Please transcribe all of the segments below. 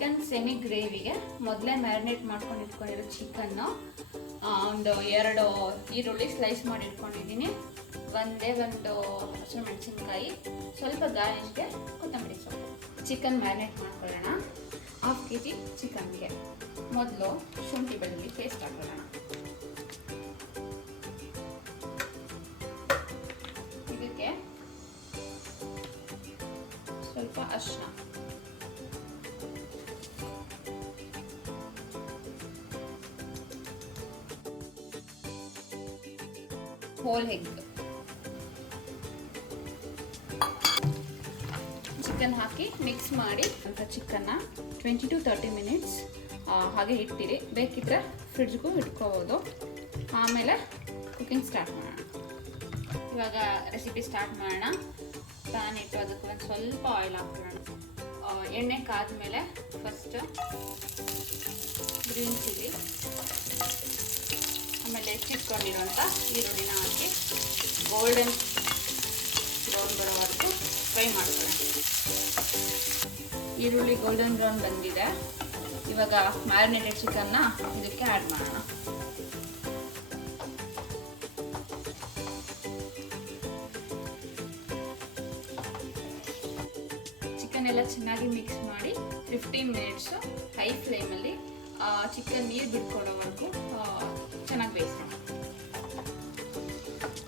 Chicken semi ಗ್ರೇವಿಗೆ ಮೊದಲೇ marinate ಮಾಡ್ಕೊಂಡು ಇಟ್ಕೊಂಡಿರೋ chicken, ಒಂದು 2 ಈರುಳ್ಳಿ ಸ್ಲೈಸ್ ಮಾಡಿ ಇಟ್ಕೊಂಡಿದ್ದೀನಿ, ಒಂದು ಹಸಿಮೆಣಸಿನ್ಕಾಯಿ, ಸ್ವಲ್ಪ ಗಾರ್ನಿಷ್ಗೆ ಕೊತ್ತಂಬರಿ ಸೊಪ್ಪು. ಚಿಕನ್ ಮ್ಯಾರಿನೇಟ್ ಮಾಡ್ಕೊಳ್ಳೋಣ. 1/2 kg ಚಿಕನ್ಗೆ ಮೊದಲು ಶುಂಠಿ ಬೆಳ್ಳುಳ್ಳಿ ಪೇಸ್ಟ್ ಹಾಕೊಳ್ಳೋಣ. ಇದಕ್ಕೆ ಸ್ವಲ್ಪ ಅರಿಶಿನ, ಹೋಲ್ ಎಗ್, ಚಿಕನ್ ಹಾಕಿ ಮಿಕ್ಸ್ ಮಾಡಿ ಅಂತ ಚಿಕನ್ನ 20 to 30 ಮಿನಿಟ್ಸ್ ಹಾಗೆ ಇಟ್ಟಿರಿ. ಬೇಕಿದ್ರೆ ಫ್ರಿಡ್ಜ್ಗೂ ಇಟ್ಕೋಬೋದು. ಆಮೇಲೆ ಕುಕಿಂಗ್ ಸ್ಟಾರ್ಟ್ ಮಾಡೋಣ. ಇವಾಗ ರೆಸಿಪಿ ಸ್ಟಾರ್ಟ್ ಮಾಡೋಣ. ಪ್ಯಾನ್ ಇಟ್ಟು ಅದಕ್ಕೆ ಒಂದು ಸ್ವಲ್ಪ ಆಯಿಲ್ ಹಾಕೋಣ. ಎಣ್ಣೆ ಕಾದ್ಮೇಲೆ ಫಸ್ಟ್ ಗ್ರೀನ್ ಚಿಲ್ಲಿ, ಆಮೇಲೆ ಹೆಚ್ಚಿಟ್ಕೊಂಡಿರುವಂಥ ಈರುಳ್ಳಿನ ಹಾಕಿ ಗೋಲ್ಡನ್ ಬ್ರೌನ್ ಬರೋವರೆಗೂ ಫ್ರೈ ಮಾಡ್ಕೊಳ್ಳೋಣ. ಈರುಳ್ಳಿ ಗೋಲ್ಡನ್ ಬ್ರೌನ್ ಬಂದಿದೆ. ಇವಾಗ ಮ್ಯಾರಿನೇಟೆಡ್ ಚಿಕನ್ನ ಇದಕ್ಕೆ ಆ್ಯಡ್ ಮಾಡೋಣ. ಚಿಕನ್ ಎಲ್ಲ ಚೆನ್ನಾಗಿ ಮಿಕ್ಸ್ ಮಾಡಿ 15 ಮಿನಿಟ್ಸು ಹೈ ಫ್ಲೇಮಲ್ಲಿ ಚಿಕನ್ ನೀರು ಬಿಟ್ಕೊಡೋವರೆಗೂ ಚೆನ್ನಾಗಿ ಬೇಯಿಸೋಣ.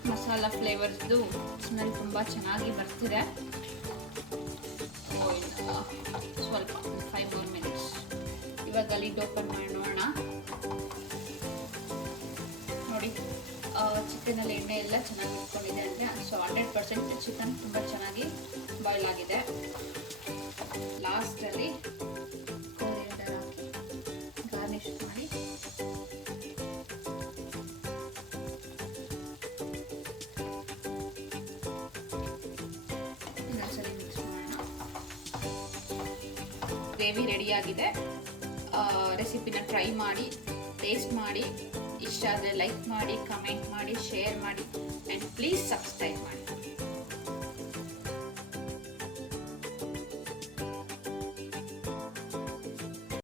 ಮಸಾಲ ಫ್ಲೇವರ್ಸ್ದು ಸ್ಮೆಲ್ ತುಂಬ ಚೆನ್ನಾಗಿ ಬರ್ತಿದೆ. ಸ್ವಲ್ಪ 5 more ಮಿನಿಟ್ಸ್. ಇವಾಗ ಲಿಡ್ ಓಪನ್ ಮಾಡಿ ನೋಡೋಣ. ನೋಡಿ, ಚಿಕನಲ್ಲಿ ಎಣ್ಣೆ ಎಲ್ಲ ಚೆನ್ನಾಗಿ ಇಟ್ಕೊಂಡಿದೆ ಅಂದರೆ ಸೊ 100% ಚಿಕನ್ ತುಂಬ ಚೆನ್ನಾಗಿ ಬಾಯ್ಲ್ ಆಗಿದೆ. ಲಾಸ್ಟಲ್ಲಿ ಕೊರಿಯಾಂಡರ್ ಹಾಕಿ ಗಾರ್ನಿಷ್ ಮಾಡಿ ಇನ್ನೊಂದ್ಸರಿ ಮಿಕ್ಸ್ ಮಾಡೋಣ. ಗ್ರೇವಿ ರೆಡಿಯಾಗಿದೆ. ರೆಸಿಪಿನ ಟ್ರೈ ಮಾಡಿ, ಟೇಸ್ಟ್ ಮಾಡಿ, ಇಷ್ಟ ಆದರೆ ಲೈಕ್ ಮಾಡಿ, ಕಮೆಂಟ್ ಮಾಡಿ, ಶೇರ್ ಮಾಡಿ ಆ್ಯಂಡ್ ಪ್ಲೀಸ್ ಸಬ್ಸ್ಕ್ರೈಬ್ ಮಾಡಿ.